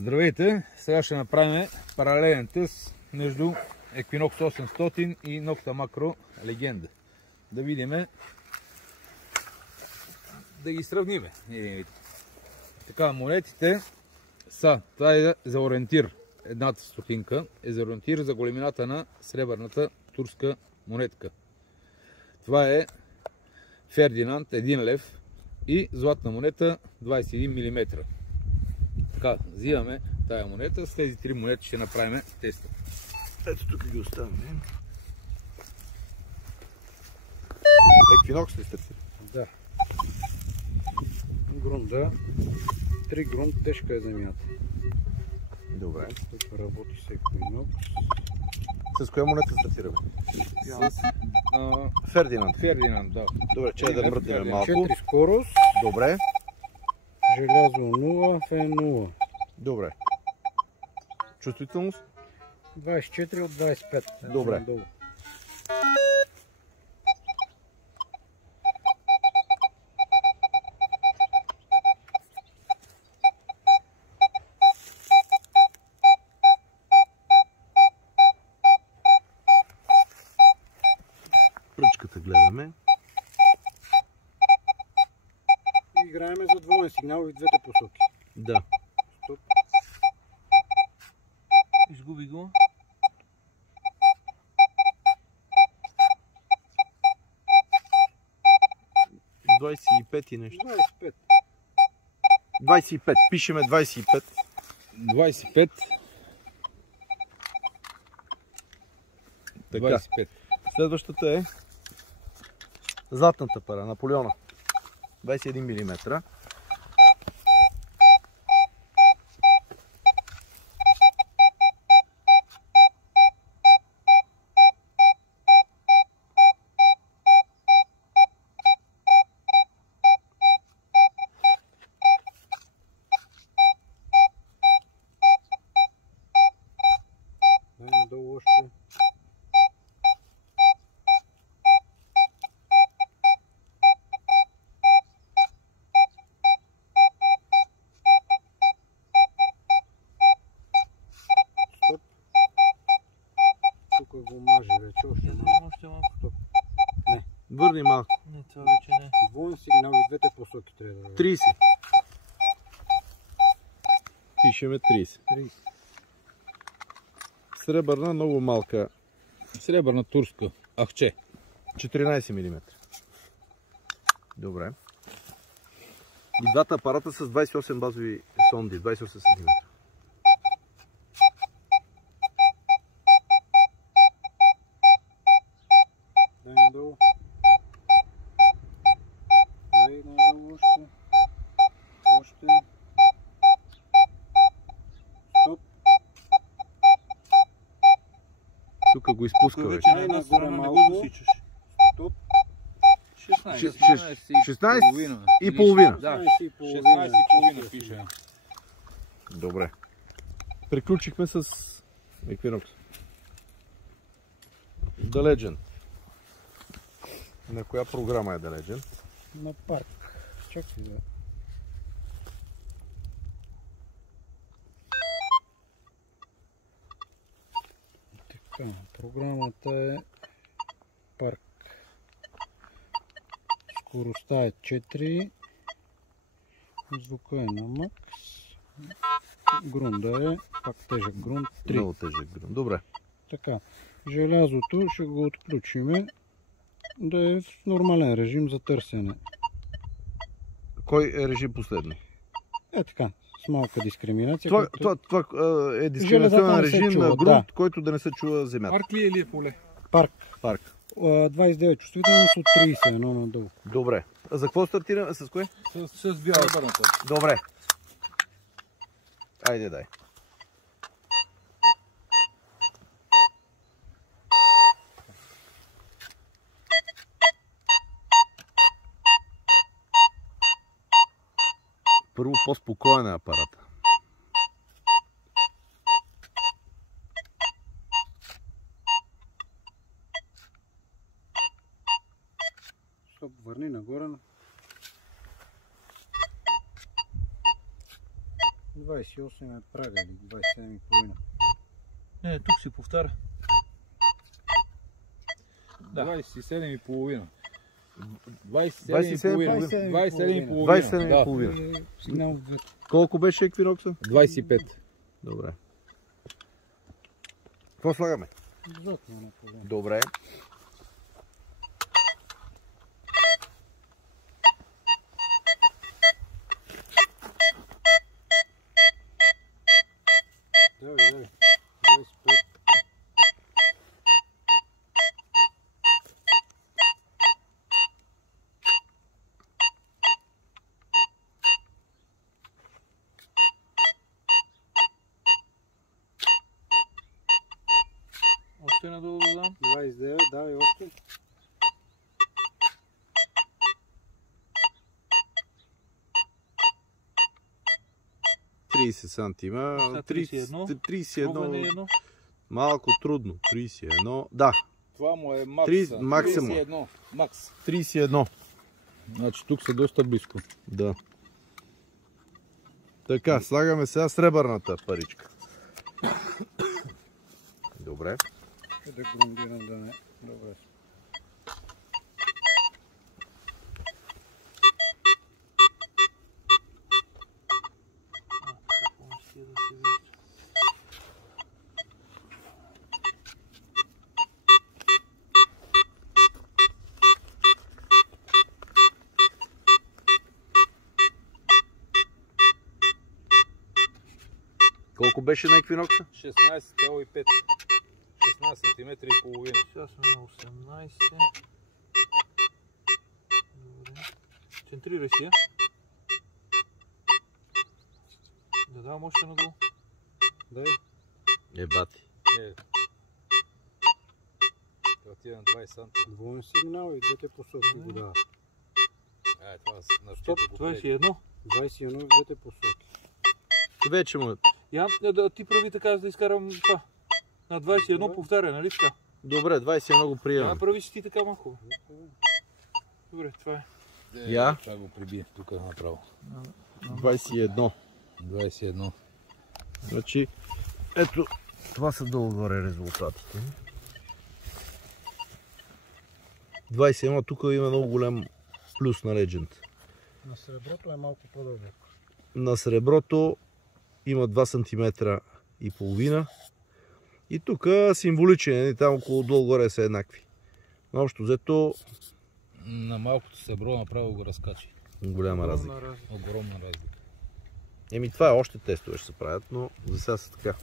Здравейте! Сега ще направим паралелен тест между Equinox 800 и Nokta Makro Legend. Да видим, да ги сравним. Така, монетите са, това е за ориентир, едната стотинка е за ориентир за големината на сребърната турска монетка. Това е Фердинанд 1 лев и златна монета 21 мм. Така, взимаме тая монета, с тези три монети ще направим теста. Ето тук ги оставяме. Equinox ли сте? Да. Грунда. 3 грунт, тежка е земята. Добре. Тук работи с Equinox. С коя монета стартираме? Фердинанд. Фердинанд, да. Добре, че да мръднем малко. 4 скорост. Добре. Желязо 0, фен 0. Добре. Чувствителност? 24 от 25. Добре. Пръчката гледаме. Играеме за двоен сигнал в двете посоки. Да. Стоп. Изгуби го. И нещо. 25. 25. Пишеме 25. 25. Така. 25. Следващата е златната пара, Наполеона. 21 мм. Дай надолу още. Стоп. Тук го маже вече, още малко. Стоп. Не, Върни малко. Не, това вече не. двоен сигнал и двете посоки трябва да работи. 30. Пишеме 30. 30. Сребърна, много малка. Сребърна турска. Ахче. 14 мм. Добре. И двата апарата с 28 базови сонди. 28 см. Дай надолу. Дай надолу още. Още. Стоп. Тук го изпуска вече. Дай нагоре малко. Стоп. 16 и половина. Да, 16 и 16 и половина пише. Добре. Приключихме с Equinox. The Legend. На коя програма е The Legend? На парк. Чакай да. Така, програмата е парк. Скоростта е 4. Звука е на макс. Грунда е пак тежък грунт 3. Много тежък грунт. Добре. Така, желязото ще го отключиме да е в нормален режим за търсене. Кой е режим последно? Е така, с малка дискриминация. Това е дискриминационен режим на грунт, да. който да не се чува земята. Парк ли е или е поле? Парк. Парк. 29 чувствителност от 30, едно надолу. Добре. А за какво стартираме? С кое? С сребърната. Добре. Айде дай. Първо по-спокоен е апарата. Стоп, върни нагоре. 28 е прага или 27,5. Не, тук си повтаря. Да. 27,5. 27,5. Сигнал от двете. Колко беше еквинокса? 25. Добре. Какво слагаме? Зотно на поле. Добре. Давай. 25. Още надолу да дам. 29, давай още. сантима. 31. Пробване 31. едно. Малко трудно. 31. Да. Това му е макс. 30 максимум. 31. Макс. 31. Значи тук са доста близко. Да. Така, слагаме сега сребърната паричка. Добре. Да грундирам да не. Добре. Колко беше на еквинокса? 16,5. 16 см и половина. Сега сме на 18. Добре. Центрирай си я. Да давам още надолу. Дай. Ебати. Е. Това отива на 20 см. Двоен сигнал и двете посоки го дава. Това на Стоп, 21. 21 в двете посоки. Вече му. Я, ти прави така, за да изкарам това. На 21 повтаря, нали така? Добре, 21 го приемам. Прави си ти така малко. Добре, това е. Я? Това го прибие тук направо. 21. 21. Значи, ето, това са долу-горе резултатите. 21, тук има много голям плюс на Legend. На среброто е малко по-дълбоко. На среброто има 2 см и половина. И тук символичен, там около долу-горе са еднакви. Но общо взето На малкото сребро направо го разкачи. голяма разлика. Огромна разлика. Еми това е, още тестове ще се правят, но за сега са така.